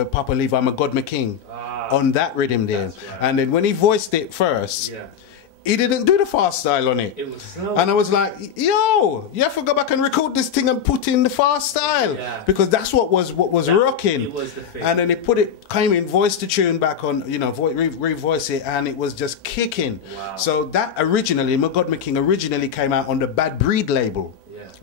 the Papa Levi, my God, my King, on that rhythm there. Right. And then when he voiced it first, he didn't do the fast style on it. It was slow. And I was like, yo, you have to go back and record this thing and put in the fast style. Yeah. Because that's what was rocking. It was the thing. And then it came in, voice to tune back on, you know, revoice it, and it was just kicking. Wow. So that originally, My God, My King originally came out on the Bad Breed label.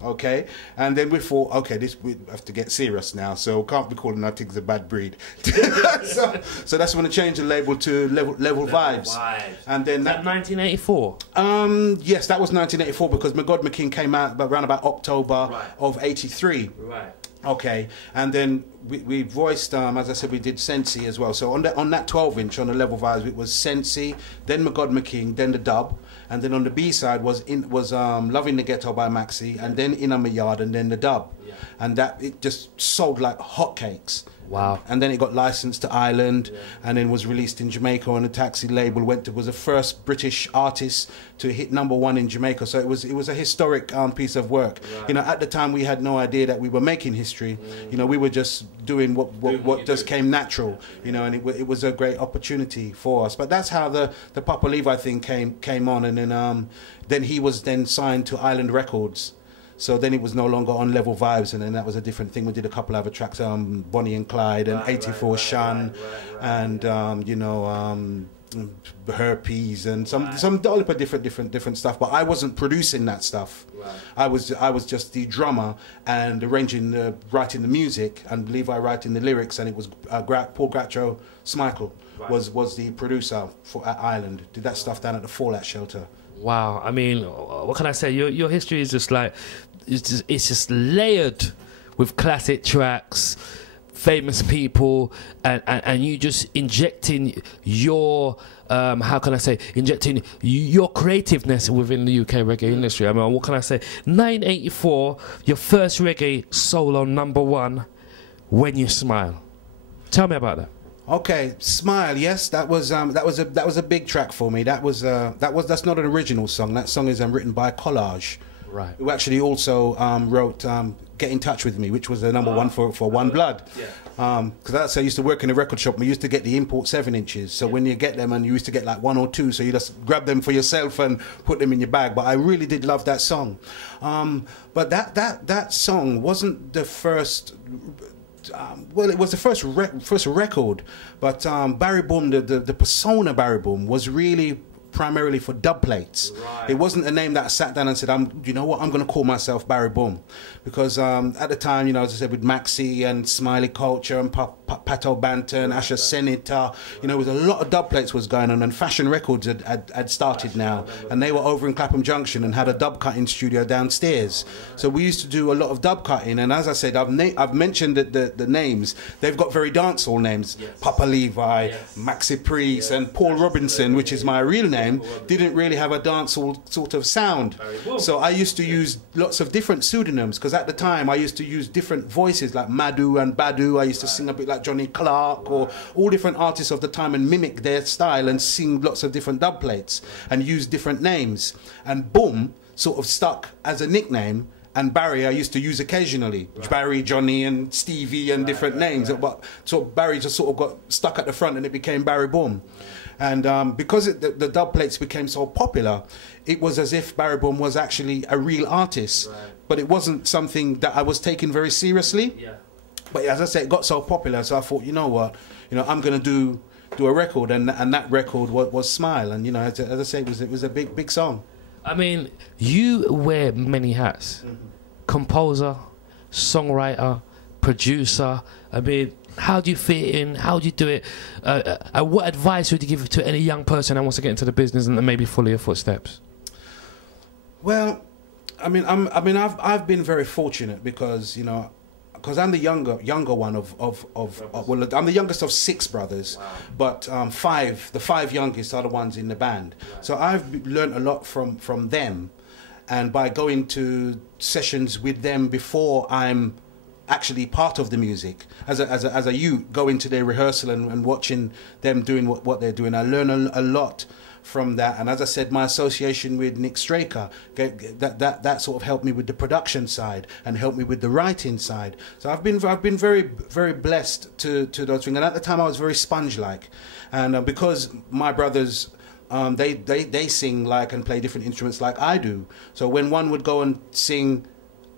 Okay, and then we thought, okay, we have to get serious now, so can't be calling our things a bad breed. so that's when I changed the label to Level Vibes. And then that 1984. Yes, that was 1984 because My God, My King came out around about October of '83. Right. Okay, and then we voiced, as I said, we did Sensi as well. So on that 12-inch on the Level Vibes, it was Sensi, then My God, My King, then the dub. And then on the B side was Love in the Ghetto by Maxi, and then In My Yard, and then the dub. Yeah. And that, it just sold like hotcakes. Wow. And then it got licensed to Ireland, and then was released in Jamaica on a Taxi label. Was the first British artist to hit #1 in Jamaica. So it was a historic piece of work. Right. You know, at the time we had no idea that we were making history. You know, we were just doing what just came natural. You know, and it was a great opportunity for us. But that's how the Papa Levi thing came on, and then he was then signed to Island Records. So then it was no longer on Level Vibes, and then that was a different thing. We did a couple other tracks, Bonnie and Clyde, and 84 Shan, and you know, Herpes, and some different stuff. But I wasn't producing that stuff. Right. I was just the drummer and arranging, writing the music, and Levi writing the lyrics, and it was Paul Gratcho Smichael was the producer at Island. Did that stuff down at the Fallout Shelter. Wow, I mean, what can I say? Your history is just like, it's just layered with classic tracks, famous people, and you just injecting your, how can I say, injecting your creativeness within the UK reggae industry. I mean, what can I say? 1984, your first reggae solo #1, When You Smile. Tell me about that. Okay, Smile. Yes, that was a big track for me. That's not an original song. That song is written by Collage, right? Who actually also wrote "Get in Touch with Me," which was the #1 for One Blood. Yeah. Because I used to work in a record shop. We used to get the import 7-inches. So when you get them, and you used to get like 1 or 2, so you just grab them for yourself and put them in your bag. But I really did love that song. But that song wasn't the first. Well, it was the first record, but Barry Boom, the persona Barry Boom, was really primarily for dub plates. Right. It wasn't a name that I sat down and said, you know what, I'm going to call myself Barry Boom. Because at the time, you know, as I said, with Maxi and Smiley Culture and Pato Banton, Asher Senator, you know, there was a lot of dub plates was going on, and Fashion Records had started now, and they were over in Clapham Junction and had a dub cutting studio downstairs. So we used to do a lot of dub cutting, and as I said, I've mentioned the names. They've got very dancehall names. Yes. Papa Levi, Maxi Priest, and Paul Robinson, which is my real name, didn't really have a dancehall sort of sound. So I used to use lots of different pseudonyms, because at the time I used to use different voices like Madu and Badu. I used to sing a bit like Johnny Clark, or all different artists of the time, and mimic their style and sing lots of different dub plates and use different names. And Boom sort of stuck as a nickname, and Barry I used to use occasionally. Barry, Johnny and Stevie and different names. But so Barry just sort of got stuck at the front, and it became Barry Boom. And because the dub plates became so popular, it was as if Barry Boom was actually a real artist. Right. But it wasn't something that I was taking very seriously. Yeah. But as I said, it got so popular, so I thought, you know what, you know, I'm going to do a record, and that record was Smile. And, you know, as I say, it was a big song. I mean, you wear many hats. Composer, songwriter, producer. I mean, how do you fit in? How do you do it? What advice would you give to any young person that wants to get into the business and maybe follow your footsteps? Well, I mean, I've been very fortunate because, you know, because I'm the younger one well, I'm the youngest of 6 brothers. Wow. But the 5 youngest are the ones in the band. Right. So I've learned a lot from them, and by going to sessions with them before I'm actually part of the music, as a youth, going to their rehearsal and watching them doing what they're doing, I learn a lot from that. And as I said, my association with Nick Straker, that sort of helped me with the production side and helped me with the writing side. So I've been very, very blessed to those things. And at the time I was very sponge-like. And because my brothers, they sing like and play different instruments like I do. So when one would go and sing,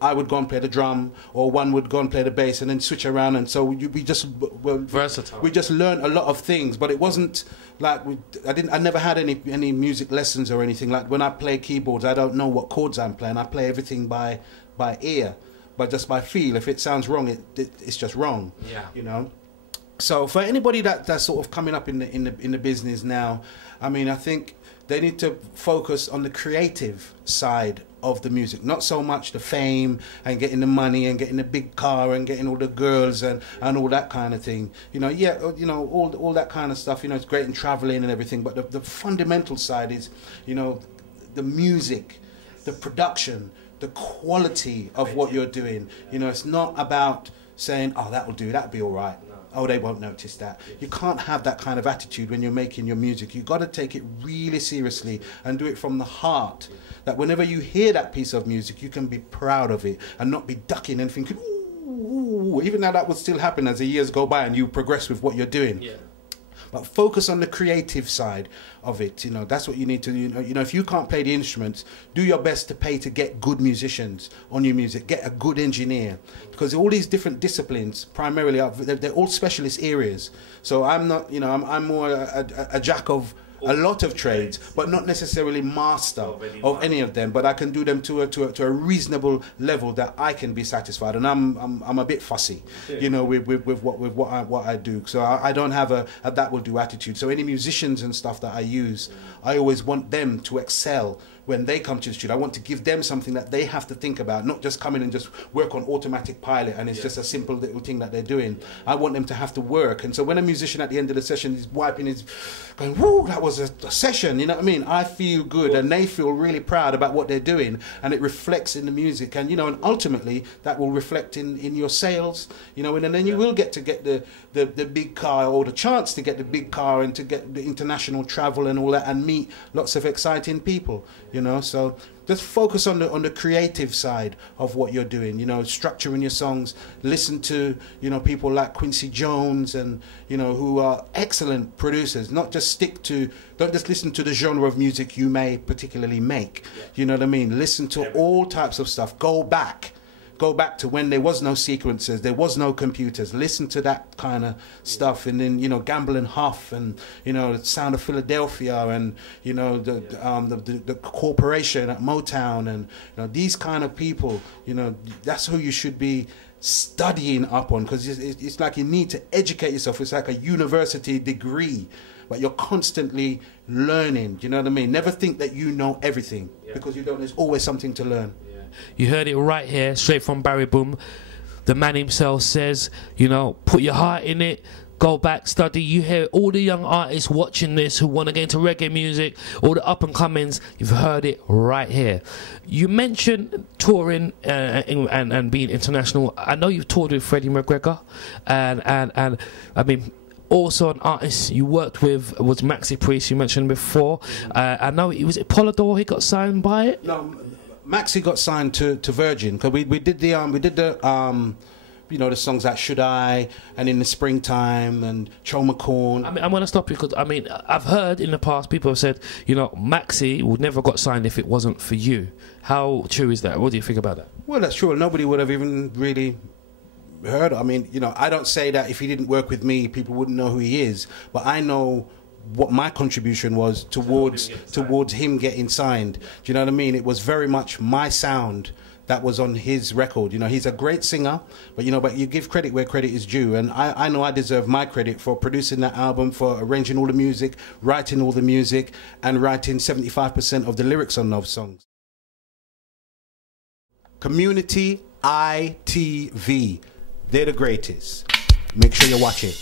I would go and play the drum, or one would go and play the bass, and then switch around. And so we just versatile. We just learned a lot of things, but it wasn't like I never had any music lessons or anything. Like when I play keyboards, I don't know what chords I'm playing. I play everything by ear, just by feel. If it sounds wrong, it's just wrong. Yeah. You know. So for anybody that's sort of coming up in the business now, I mean, I think they need to focus on the creative side of the music, not so much the fame and getting the money and getting the big car and getting all the girls and all that kind of thing. You know, yeah, you know, all that kind of stuff. You know, it's great in traveling and everything, but the fundamental side is, you know, the music, the production, the quality of what you're doing. You know, it's not about saying, oh, that'll do, that'll be all right. Oh, they won't notice that. You can't have that kind of attitude when you're making your music. You've got to take it really seriously and do it from the heart. That whenever you hear that piece of music, you can be proud of it and not be ducking and thinking, ooh, even though that would still happen as the years go by and you progress with what you're doing. Yeah. But focus on the creative side of it. You know, that's what you need to do. You know, if you can't play the instruments, do your best to pay to get good musicians on your music. Get a good engineer, because all these different disciplines primarily they're all specialist areas. So I'm not, you know, I'm more a jack of a lot of trades, but not necessarily master of any of them. But I can do them to a reasonable level that I can be satisfied. And I'm a bit fussy, you know, with what I do. So I don't have a that will do attitude. So any musicians and stuff that I use, I always want them to excel. When they come to the studio, I want to give them something that they have to think about, not just come in and just work on automatic pilot and it's just a simple little thing that they're doing. I want them to have to work. And so when a musician at the end of the session is wiping his, going, whoo, that was a session, you know what I mean? I feel good and they feel really proud about what they're doing, and it reflects in the music. And, you know, and ultimately that will reflect in your sales, you know, and then you will get the big car, or the chance to get the big car and to get the international travel and all that, and meet lots of exciting people. You know, so just focus on the creative side of what you're doing. You know, structuring your songs. Listen to, you know, people like Quincy Jones and, you know, who are excellent producers. Don't just listen to the genre of music you may particularly make. You know what I mean? Listen to all types of stuff. Go back to when there was no sequencers, there was no computers. Listen to that kind of stuff, and then, you know, Gamble and Huff, and, you know, the Sound of Philadelphia, and, you know, the corporation at Motown, and, you know, these kind of people. You know, that's who you should be studying up on, because it's like you need to educate yourself. It's like a university degree, but you're constantly learning. Do you know what I mean? Never think that you know everything, because you don't. There's always something to learn. You heard it right here, straight from Barry Boom. The man himself says, you know, put your heart in it, go back, study. You hear all the young artists watching this who want to get into reggae music, all the up-and-comings. You've heard it right here. You mentioned touring and being international. I know you've toured with Freddie McGregor, and I mean, also an artist you worked with was Maxi Priest, you mentioned before. I know, was it Polydor he got signed by it? No, Maxi got signed to Virgin, because we did the you know, the songs like Should I, and In the Springtime, and Cho McCorn. I mean, I'm going to stop you, because I mean, I've heard in the past people have said, you know, Maxi would never got signed if it wasn't for you. How true is that? What do you think about that? Well, that's true. Nobody would have even really heard. I mean, you know, I don't say that if he didn't work with me, people wouldn't know who he is, but I know what my contribution was towards him getting signed. Do you know what I mean? It was very much my sound that was on his record. You know, he's a great singer, but, you know, but you give credit where credit is due, and I know I deserve my credit for producing that album, for arranging all the music, writing all the music, and writing 75% of the lyrics on those songs. Community ITV, they're the greatest. Make sure you watch it.